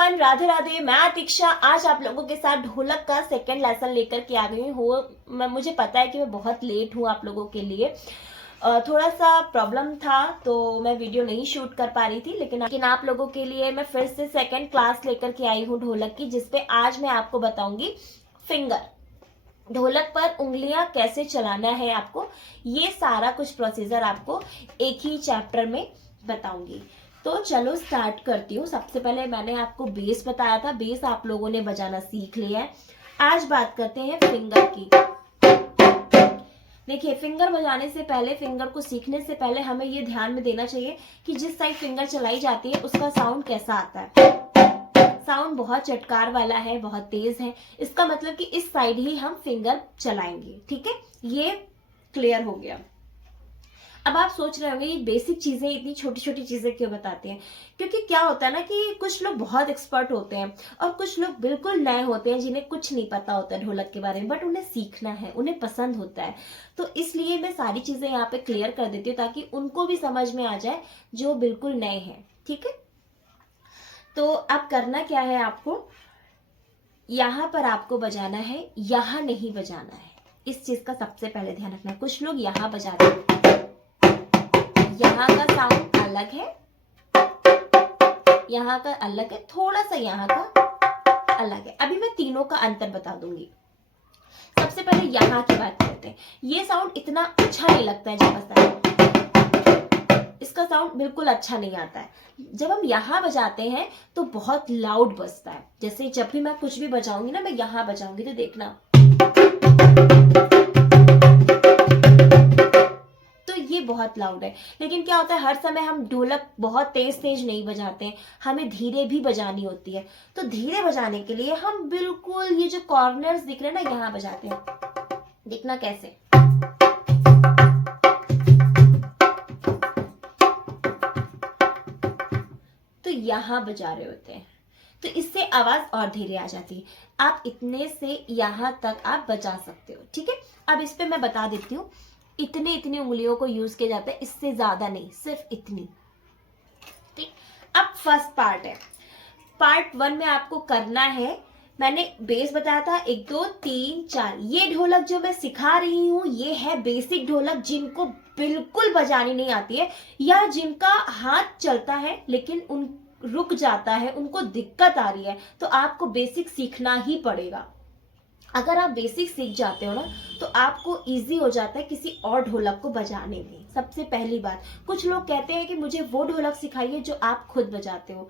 Everyone, Radhe Radhe. मैं दीक्षा आज आप लोगों के साथ ढोलक का सेकंड लेसन लेकर के आ गई हूँ। मुझे पता है कि मैं बहुत लेट हूँ आप लोगों के लिए। थोड़ा सा प्रॉब्लम था तो मैं वीडियो नहीं शूट कर पा रही थी, लेकिन आप लोगों के लिए मैं फिर से सेकंड क्लास लेकर के आई हूँ ढोलक की, जिसपे आज मैं आपको बताऊंगी फिंगर, ढोलक पर उंगलियां कैसे चलाना है आपको। ये सारा कुछ प्रोसीजर आपको एक ही चैप्टर में बताऊंगी। तो चलो स्टार्ट करती हूँ। सबसे पहले मैंने आपको बेस बताया था, बेस आप लोगों ने बजाना सीख लिया है। आज बात करते हैं फिंगर की। देखिए, फिंगर बजाने से पहले, फिंगर को सीखने से पहले हमें ये ध्यान में देना चाहिए कि जिस साइड फिंगर चलाई जाती है उसका साउंड कैसा आता है। साउंड बहुत चटकार वाला है, बहुत तेज है, इसका मतलब कि इस साइड ही हम फिंगर चलाएंगे। ठीक है, ये क्लियर हो गया। अब आप सोच रहे होंगे ये बेसिक चीजें इतनी छोटी छोटी चीजें क्यों बताते हैं। क्योंकि क्या होता है ना कि कुछ लोग बहुत एक्सपर्ट होते हैं और कुछ लोग बिल्कुल नए होते हैं जिन्हें कुछ नहीं पता होता है ढोलक के बारे में, बट उन्हें सीखना है, उन्हें पसंद होता है। तो इसलिए मैं सारी चीजें यहाँ पे क्लियर कर देती हूँ ताकि उनको भी समझ में आ जाए जो बिल्कुल नए हैं। ठीक है, तो अब करना क्या है, आपको यहाँ पर आपको बजाना है, यहाँ नहीं बजाना है। इस चीज का सबसे पहले ध्यान रखना है। कुछ लोग यहाँ बजाते हैं, यहाँ का साउंड अलग है, यहाँ का अलग है, थोड़ा सा यहाँ का अलग है। अभी मैं तीनों का अंतर बता दूंगी। सबसे पहले यहाँ की बात करते हैं। ये साउंड इतना अच्छा नहीं लगता है जब बजता है, इसका साउंड बिल्कुल अच्छा नहीं आता है। जब हम यहाँ बजाते हैं तो बहुत लाउड बजता है। जैसे जब भी मैं कुछ भी बजाऊंगी ना, मैं यहाँ बजाऊंगी तो देखना, ये बहुत लाउड है। लेकिन क्या होता है, हर समय हम ढोलक बहुत तेज तेज नहीं बजाते हैं, हमें धीरे भी बजानी होती है। तो धीरे बजाने के लिए हम बिल्कुल ये जो कॉर्नर्स दिख रहे हैं ना, यहाँ बजाते हैं। देखना कैसे, तो यहाँ बजा रहे होते हैं, तो इससे आवाज और धीरे आ जाती है। आप इतने से यहाँ तक आप बजा सकते हो। ठीक है, अब इस पे मैं बता देती हूँ, इतनी उंगलियों को यूज किया जाता है, इससे ज्यादा नहीं, सिर्फ इतनी। ठीक, अब फर्स्ट पार्ट है। पार्ट 1 में आपको करना है, मैंने बेस बताया था 1 2 3 4। ये ढोलक जो मैं सिखा रही हूँ ये है बेसिक ढोलक। जिनको बिल्कुल बजानी नहीं आती है या जिनका हाथ चलता है लेकिन उन रुक जाता है, उनको दिक्कत आ रही है, तो आपको बेसिक सीखना ही पड़ेगा। अगर आप बेसिक सीख जाते हो ना तो आपको इजी हो जाता है किसी और ढोलक को बजाने में। सबसे पहली बात, कुछ लोग कहते हैं कि मुझे वो ढोलक सिखाइए जो आप खुद बजाते हो।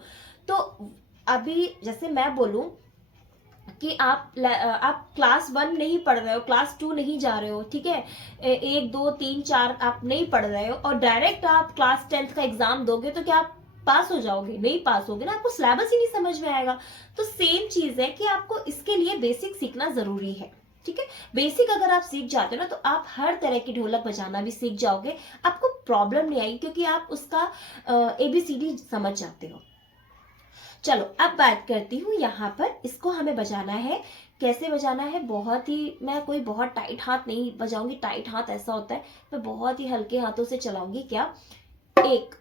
तो अभी जैसे मैं बोलूं कि आप क्लास 1 नहीं पढ़ रहे हो, क्लास 2 नहीं जा रहे हो, ठीक है, 1 2 3 4 आप नहीं पढ़ रहे हो और डायरेक्ट आप क्लास 10th का एग्जाम दोगे तो क्या आप पास हो जाओगे? नहीं पास होगे ना, आपको सिलेबस ही नहीं समझ में आएगा। तो सेम चीज है कि आपको इसके लिए बेसिक सीखना जरूरी है। ठीक है, बेसिक अगर आप सीख जाते हो ना तो आप हर तरह की ढोलक बजाना भी सीख जाओगे, आपको प्रॉब्लम नहीं आएगी क्योंकि आप उसका ABCD समझ जाते हो। चलो अब बात करती हूँ यहाँ पर, इसको हमें बजाना है। कैसे बजाना है, बहुत ही, मैं कोई बहुत टाइट हाथ नहीं बजाऊंगी, टाइट हाथ ऐसा होता है, मैं बहुत ही हल्के हाथों से चलाऊंगी। क्या, एक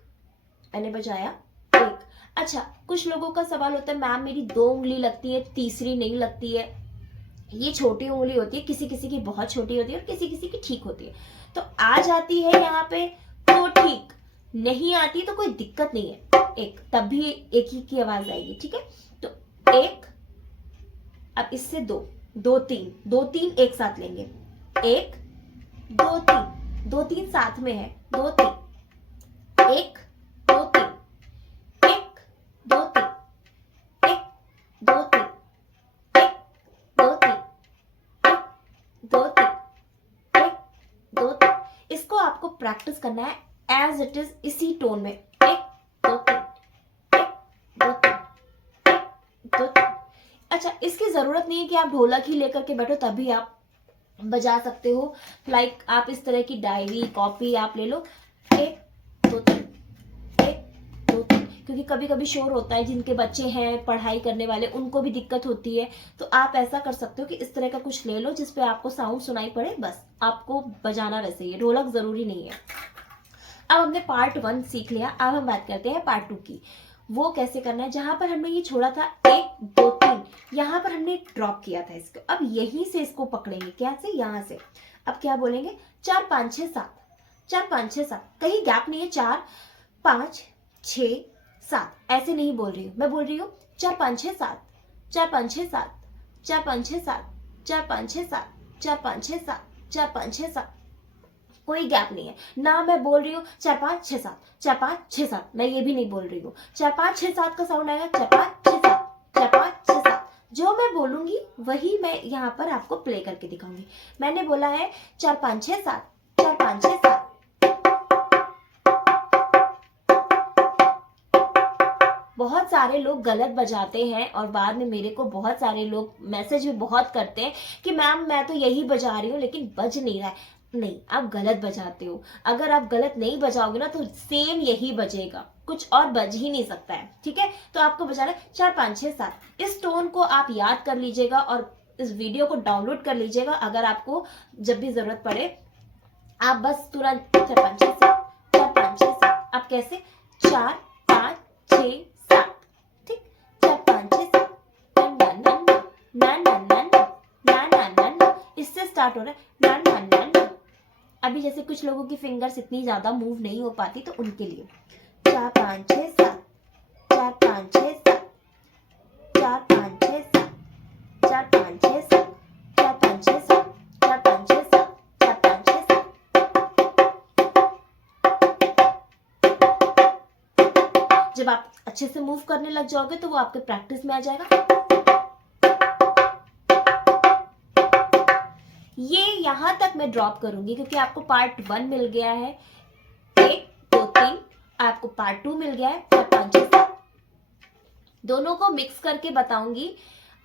मैंने बजाया, एक। अच्छा, कुछ लोगों का सवाल होता है मैम मेरी 2 उंगली लगती है, तीसरी नहीं लगती है। ये छोटी उंगली होती है, किसी किसी की बहुत छोटी होती है और किसी किसी की ठीक होती है। तो आ जाती है यहाँ पे तो ठीक, नहीं आती तो कोई दिक्कत नहीं है, एक, तब भी एक ही की आवाज आएगी। ठीक है, तो एक, अब इससे 2 2 3 2 3 एक साथ लेंगे, 1 2 3 2 3 साथ में है, 2 3 1 2 3 1 2 3 1 2 3 1 2 3 1 2 3 1 2 3। इसको आपको प्रैक्टिस करना है एज इट इज, इसी टोन में, 1 2 3 1 2 3 1 2 3। अच्छा, इसकी जरूरत नहीं है कि आप ढोलक ही लेकर के बैठो तभी आप बजा सकते हो। लाइक आप इस तरह की डायरी कॉपी आप ले लो, 1 2 3 1 2 3, क्योंकि कभी कभी शोर होता है, जिनके बच्चे हैं पढ़ाई करने वाले उनको भी दिक्कत होती है। तो आप ऐसा कर सकते हो कि इस तरह का कुछ ले लो जिसपे आपको साउंड सुनाई पड़े, बस आपको बजाना वैसे ही है, ढोलक जरूरी नहीं है। अब हमने पार्ट 1 सीख लिया, अब हम बात करते हैं पार्ट 2 की। वो कैसे करना है, जहां पर हमने ये छोड़ा था 1 2 3, यहाँ पर हमने ड्रॉप किया था इसको, अब यहीं से इसको पकड़ेंगे, क्या से, यहाँ से। अब क्या बोलेंगे, 4 5 6 7, 4 5 6 7, कहीं गैप नहीं है, 4 5 6 7, ऐसे नहीं बोल रही हूँ मैं, बोल रही हूँ 4 5 6 7, 4 5 6 7, 4 5 6 7, 4 5 6 7, 4 5 6 7, 4 5 6 7, कोई गैप नहीं है ना। मैं बोल रही हूँ 4 5 6 7, 4 5 6 7, मैं ये भी नहीं बोल रही हूँ 4 5 6 7 का साउंड आएगा, 4 5 6 7, 4 5 6 7, जो मैं बोलूंगी वही मैं यहाँ पर आपको प्ले करके दिखाऊंगी। मैंने बोला है 4 5 6 7, 4 5 6 7। बहुत सारे लोग गलत बजाते हैं और बाद में मेरे को बहुत सारे लोग मैसेज भी बहुत करते हैं कि मैम मैं तो यही बजा रही हूँ लेकिन बज नहीं रहा है। नहीं, आप गलत बजाते हो। अगर आप गलत नहीं बजाओगे ना तो सेम यही बजेगा, कुछ और बज ही नहीं सकता है, ठीक है। तो आपको बजाना है 4 5 6 7। इस टोन को आप याद कर लीजिएगा और इस वीडियो को डाउनलोड कर लीजिएगा। अगर आपको जब भी जरूरत पड़े आप बस तुरंत 4 5 6 7, 4 5 6 7। आप कैसे, 4 5 6 7, ठीक, 4 5 6 7, ना ना ना ना ना ना ना ना ना ना, इससे स्टार्ट हो रहा है, ना ना ना ना। अभी जैसे कुछ लोगों की फिंगर्स इतनी ज्यादा मूव नहीं हो पाती तो उनके लिए 4 5 6 7, 4 5 6 7, 4 5 6 7, 4 5 6 7, 4 5 6 7, 4 5 6 7, 4 5 6 7। जब आप अच्छे से मूव करने लग जाओगे तो वो आपके प्रैक्टिस में आ जाएगा। ये यहां तक मैं ड्रॉप करूंगी क्योंकि आपको पार्ट 1 मिल गया है 1 2 3, आपको पार्ट 2 मिल गया है 4 5 6 7। दोनों को मिक्स करके बताऊंगी।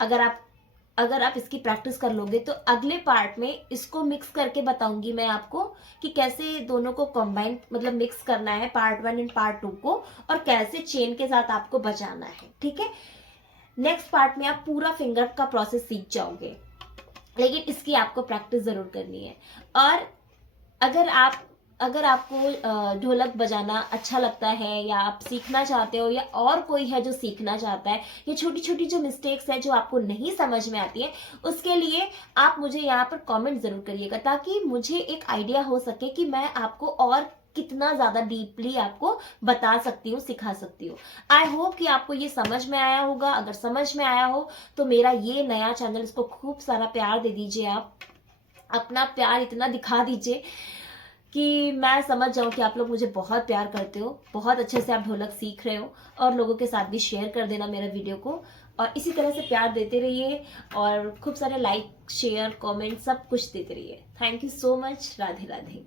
अगर आप इसकी प्रैक्टिस कर लोगे तो अगले पार्ट में इसको मिक्स करके बताऊंगी मैं आपको कि कैसे दोनों को कंबाइन मतलब मिक्स करना है, पार्ट 1 एंड पार्ट 2 को, और कैसे चेन के साथ आपको बजाना है, ठीक है। नेक्स्ट पार्ट में आप पूरा फिंगर का प्रोसेस सीख जाओगे, लेकिन इसकी आपको प्रैक्टिस जरूर करनी है। और अगर आपको ढोलक बजाना अच्छा लगता है या आप सीखना चाहते हो या और कोई है जो सीखना चाहता है, ये छोटी छोटी जो मिस्टेक्स है जो आपको नहीं समझ में आती है, उसके लिए आप मुझे यहाँ पर कमेंट जरूर करिएगा ताकि मुझे एक आइडिया हो सके कि मैं आपको और कितना ज्यादा डीपली आपको बता सकती हूँ, सिखा सकती हूँ। आई होप कि आपको ये समझ में आया होगा। अगर समझ में आया हो तो मेरा ये नया चैनल, इसको खूब सारा प्यार दे दीजिए। आप अपना प्यार इतना दिखा दीजिए कि मैं समझ जाऊं कि आप लोग मुझे बहुत प्यार करते हो, बहुत अच्छे से आप ढोलक सीख रहे हो, और लोगों के साथ भी शेयर कर देना मेरा वीडियो को। और इसी तरह से प्यार देते रहिए और खूब सारे लाइक शेयर कमेंट सब कुछ देते रहिए। Thank you so much. Radhe Radhe.